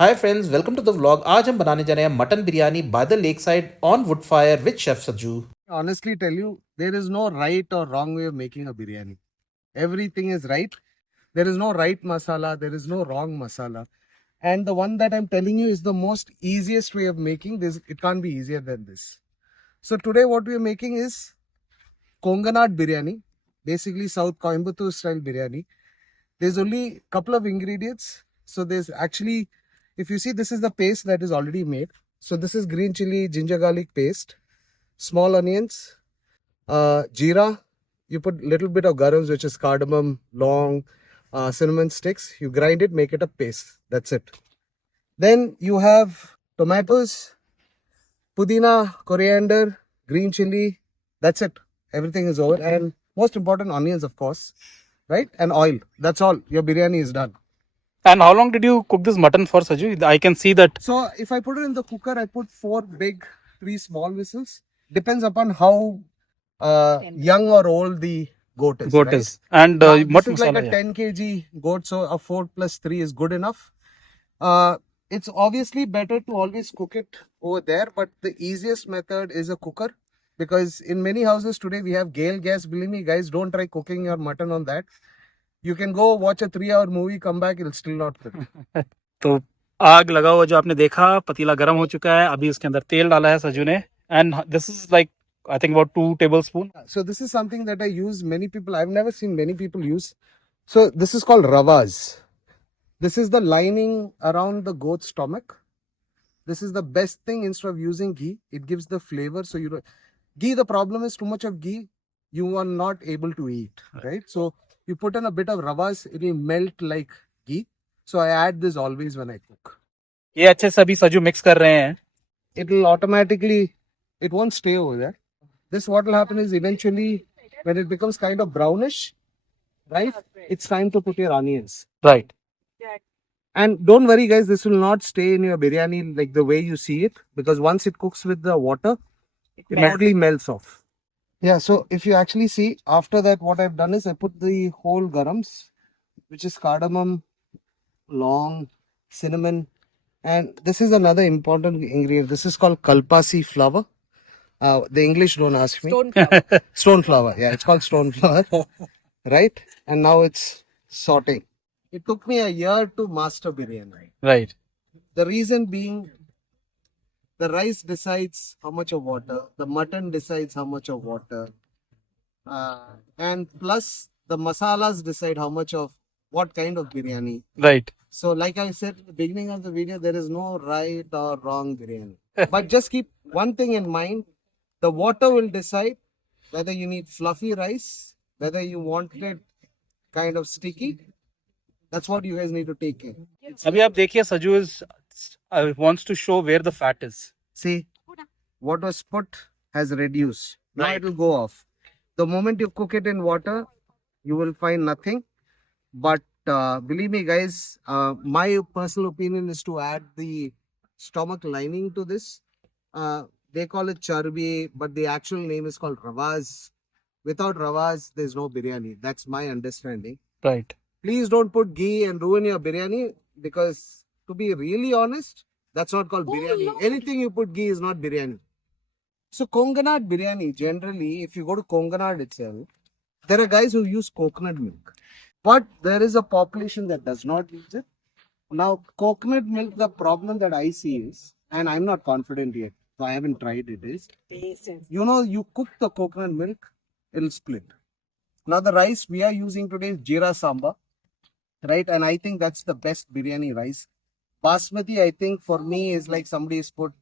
Hi friends, welcome to the vlog. आज हम बनाने जा रहे हैं mutton biryani by the lakeside on Woodfire with Chef Saju. Honestly tell you, there is no right or wrong way of making a biryani. Everything is right. There is no right masala, there is no wrong masala. And the one that I'm telling you is the most easiest way of making this. It can't be easier than this. So today what we are making is Kongunadu Biryani, basically South Coimbatore style biryani. There's only a couple of ingredients. So there's actually, if you see, this is the paste that is already made. So this is green chili, ginger garlic paste, small onions, jeera. You put little bit of garams, which is cardamom, long, cinnamon sticks. You grind it, make it a paste. That's it. Then you have tomatoes, pudina, coriander, green chili. That's it. Everything is over. And most important, onions, of course, right? And oil. That's all. Your biryani is done. And how long did you cook this mutton for, Saju? I can see that. So if I put it in the cooker, I put 4 big, 3 small whistles. Depends upon how young or old the goat is. Goat right? is. And Now, this mutton is like masala, a yeah. 10 kg goat, so a 4 plus 3 is good enough. It's obviously better to always cook it over there, but the easiest method is a cooker, because in many houses today we have Gale gas. Believe me, guys, don't try cooking your mutton on that. You can go watch a 3-hour movie, come back, it'll still not cook. तो आग लगा हुआ जो आपने देखा, पतीला गर्म हो चुका है. अभी उसके अंदर तेल डाला है सजू ने. And this is like, I think about 2 tablespoons. So this is something that I use. Many people, I've never seen many people use. So this is called ravas. This is the lining around the goat's stomach. This is the best thing. Instead of using ghee, it gives the flavor. So you don't, ghee, the problem is too much of ghee, you are not able to eat, right? So you put in a bit of ravas, it will melt like ghee. So I add this always when I cook. ये अच्छे से अभी सजू mix कर रहे हैं. It will automatically, it won't stay over there. This, what will happen is eventually when it becomes kind of brownish, right? It's time to put your onions. Right. And don't worry, guys, this will not stay in your biryani like the way you see it, because once it cooks with the water, it totally melts off. Yeah, so if you actually see, after that, what I've done is I put the whole garams, which is cardamom, long, cinnamon, and this is another important ingredient. This is called kalpasi flower. The English don't ask me. Stone flower. Stone flower. Yeah, it's called stone flower. Right? And now it's sauteing. It took me a year to master biryani. Right. The reason being, the rice decides how much of water, the mutton decides how much of water, and plus the masalas decide how much of what kind of biryani. Right. So, like I said at the beginning of the video, there is no right or wrong biryani. But just keep one thing in mind, the water will decide whether you need fluffy rice, whether you want it kind of sticky. That's what you guys need to take in. अभी आप देखिए सजू is wants to show where the fat is. See, what was put has reduced. Now Right. it will go off. The moment you cook it in water, you will find nothing. But believe me, guys, my personal opinion is to add the stomach lining to this. They call it charbi, but the actual name is called ravas. Without ravas, there's no biryani. That's my understanding. Right. Please don't put ghee and ruin your biryani, because to be really honest, that's not called biryani. Anything you put ghee is not biryani. So Kongunadu Biryani, generally, if you go to Kongunadu itself, there are guys who use coconut milk. But there is a population that does not use it. Now, coconut milk, the problem that I see is, and I'm not confident yet, so I haven't tried it, is, you cook the coconut milk, it'll split. Now, the rice we are using today is jeera samba, right? And I think that's the best biryani rice. Basmati, I think for me is like somebody's put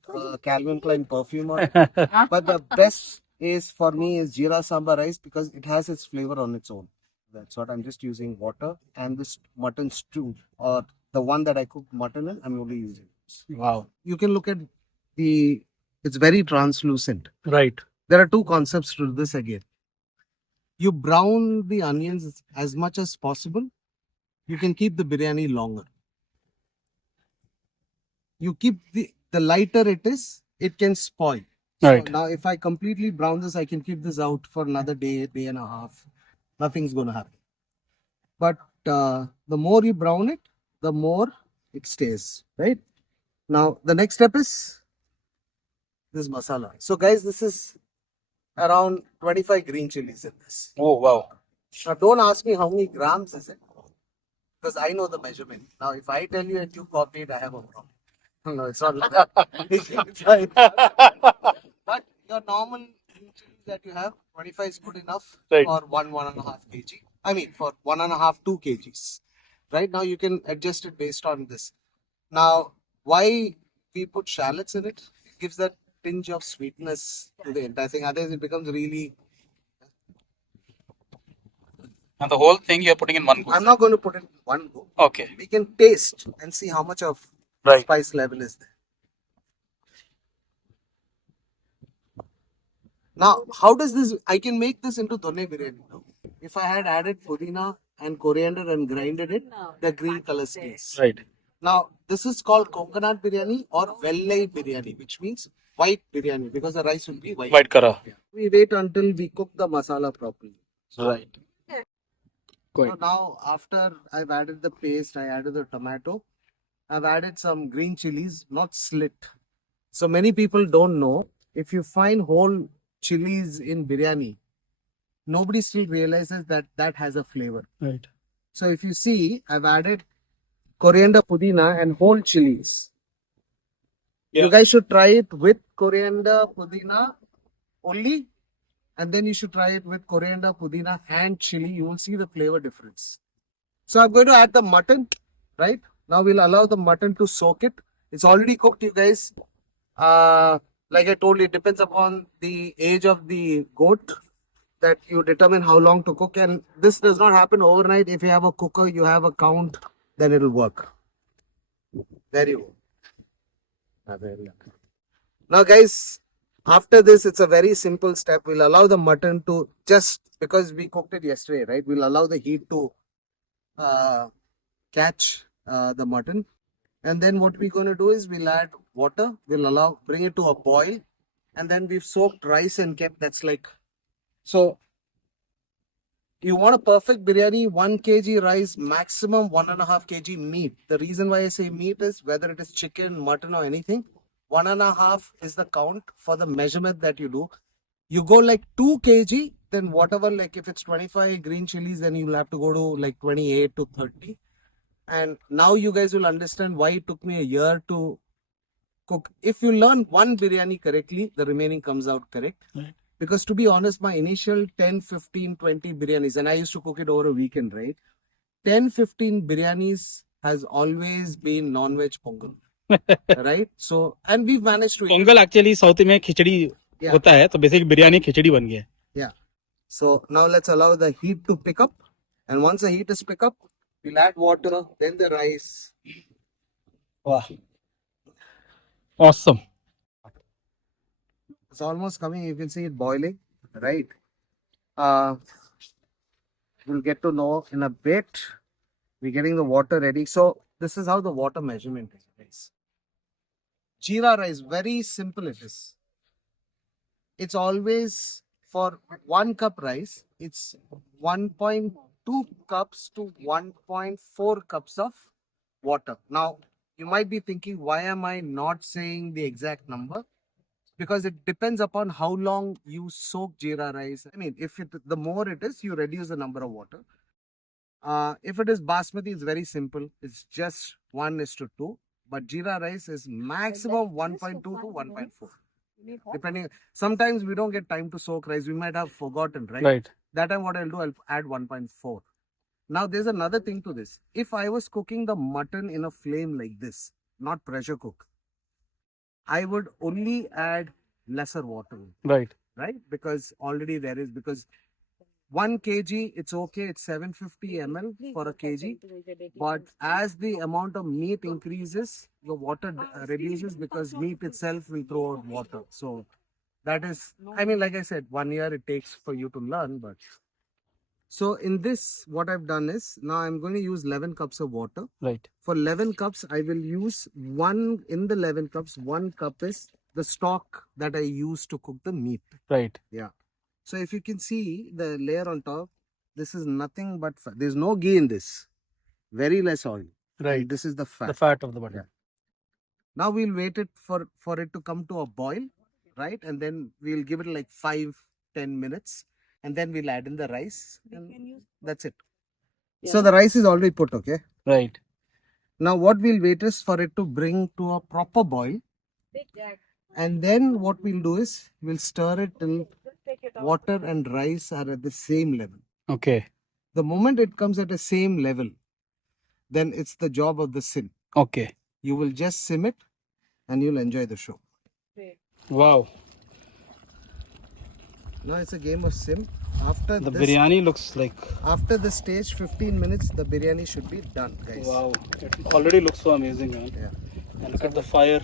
Calvin Klein perfume on it. But the best is for me is jeera samba rice, because it has its flavor on its own. That's what I'm just using water and this mutton stew, or the one that I cooked mutton in, I'm only using this. Wow. You can look at it's very translucent. Right. There are two concepts to this again. You brown the onions as much as possible. You can keep the biryani longer. You keep the lighter it is, it can spoil. Right. So now if I completely brown this, I can keep this out for another day, day and a half. Nothing's going to happen. But the more you brown it, the more it stays, right? Now, the next step is this masala. So, guys, this is around 25 green chilies in this. Oh, wow. Now, don't ask me how many grams is it, because I know the measurement. Now, if I tell you and you copy it, I have a problem. No, it's not like that. It's like- but your normal green chilies that you have, 25 is good enough Right. for 1.5 kg. I mean, for 1.5, 2 kgs. Right now, you can adjust it based on this. Now, why we put shallots in it? It gives that tinge of sweetness to the entire thing. Otherwise, it becomes really. And the whole thing you're putting in one go. I'm not going to put it in one go. Okay. We can taste and see how much of Right. spice level is there. Now, how does this? I can make this into donne biryani now. If I had added pudina and coriander and grinded it, the green color stays. Right. Now, this is called Kongunadu Biryani or Vellai Biryani, which means white biryani because the rice will be white. White kara. We wait until we cook the masala properly. Right. So now, after I've added the paste, I added the tomato, I've added some green chilies, not slit. So many people don't know, if you find whole chilies in biryani, nobody still realizes that that has a flavor. Right. So if you see, I've added coriander, pudina and whole chilies. Yeah. You guys should try it with coriander, pudina only, and then you should try it with coriander, pudina and chili. You will see the flavor difference. So I'm going to add the mutton, right? Now we'll allow the mutton to soak it. It's already cooked, you guys. Like I told you, it depends upon the age of the goat that you determine how long to cook. And this does not happen overnight. If you have a cooker, you have a count, then it'll work. There you go. Now, guys, after this, it's a very simple step. We'll allow the mutton to just, because we cooked it yesterday, right? We'll allow the heat to catch the mutton. And then what we're going to do is we'll add water. We'll bring it to a boil. And then we've soaked rice and kept, that's like, so you want a perfect biryani, 1 kg rice, maximum 1.5 kg meat. The reason why I say meat is whether it is chicken, mutton or anything, 1.5 is the count for the measurement that you do. You go like 2 kg, then whatever, like if it's 25 green chilies, then you'll have to go to like 28 to 30. And now you guys will understand why it took me a year to cook. If you learn one biryani correctly, the remaining comes out correct. Right. Because to be honest, my initial 10, 15, 20 biryanis, and I used to cook it over a weekend, right? 10, 15 biryanis has always been non-veg pongal. Right? So, and we've managed to eat it. Pongal actually south में खिचड़ी Yeah. होता है तो basic biryani खिचड़ी बन गया है. Yeah. So now let's allow the heat to pick up. And once the heat is pick up, we'll add water, then the rice. Wow. Awesome. It's almost coming. You can see it boiling, right? We'll get to know in a bit. We're getting the water ready. So this is how the water measurement is, guys. Jeera rice, very simple it is. It's always for 1 cup rice, it's 1.2 cups to 1.4 cups of water. Now, you might be thinking, why am I not saying the exact number? Because it depends upon how long you soak jeera rice. I mean, the more it is, you reduce the number of water. If it is basmati, it's very simple. It's just 1:2. But jeera rice is maximum 1.2 to 1.4. Depending, sometimes we don't get time to soak rice. We might have forgotten, right? Right. That time, what I'll do, I'll add 1.4. Now, there's another thing to this. If I was cooking the mutton in a flame like this, not pressure cook, I would only add lesser water, Right. right? Because already there is, because 1 kg, it's okay, it's 750 ml for a kg. But as the amount of meat increases, the water reduces because meat itself will throw out water. So that is, I mean, like I said, 1 year it takes for you to learn. But so in this, what I've done is, now I'm going to use 11 cups of water. Right. For 11 cups, I will use in the 11 cups, 1 cup is the stock that I use to cook the meat. Right. Yeah. So if you can see the layer on top, this is nothing but, there's no ghee in this. Very less oil. Right. And this is the The fat. fat of the mutton. Now we'll wait it for it to come to a boil, right? And then we'll give it like 5-10 minutes, and then we'll add in the rice, and that's it. So the rice is already put, okay? Right. Now what we'll wait is for it to bring to a proper boil, and then what we'll do is we'll stir it till water and rice are at the same level. Okay. The moment it comes at the same level, then it's the job of the sim. Okay. You will just sim it and you'll enjoy the show. Wow. Now it's a game of sim. After The this, biryani looks like, after the stage, 15 minutes, the biryani should be done, guys. wow. It already looks so amazing, man. Yeah. And look at the fire,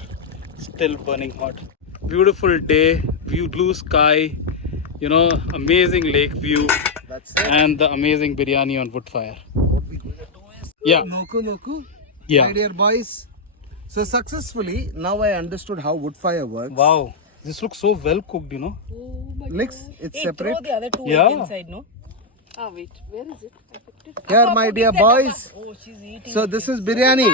still burning hot. Beautiful day, view, blue sky, you know, amazing lake view, That's it. and the amazing biryani on wood fire. What we're going to do is Yeah. Noku. Yeah. My dear boys. So successfully, now I understood how wood fire works. Wow. This looks so well cooked, you know. Licks, it's separate. Throw the other two Yeah. egg inside, no? Ah, wait. Where is it? Here, my dear boys. Oh, she's eating. So this is biryani.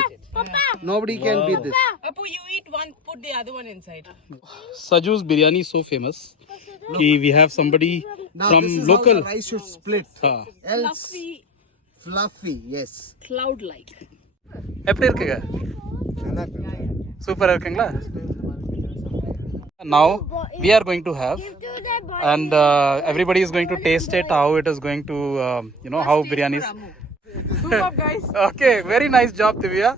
Nobody can beat this. Appu, you eat one, put the other one inside. Saju's biryani is so famous. Ki we have somebody Now from this is local. how the rice should split. Ha. Else, fluffy, yes. Cloud-like. எப்படி இருக்குங்க? சூப்பரா இருக்குங்களா? Now we are going to have, and everybody is going to taste it, how it is going to, you know, how biryani is. Super, guys. Okay, very nice job, Divya.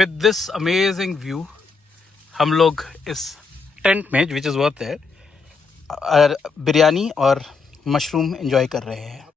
With this amazing view, हम लोग इस tent में, which is worth it, biryani और mushroom enjoy कर रहे हैं.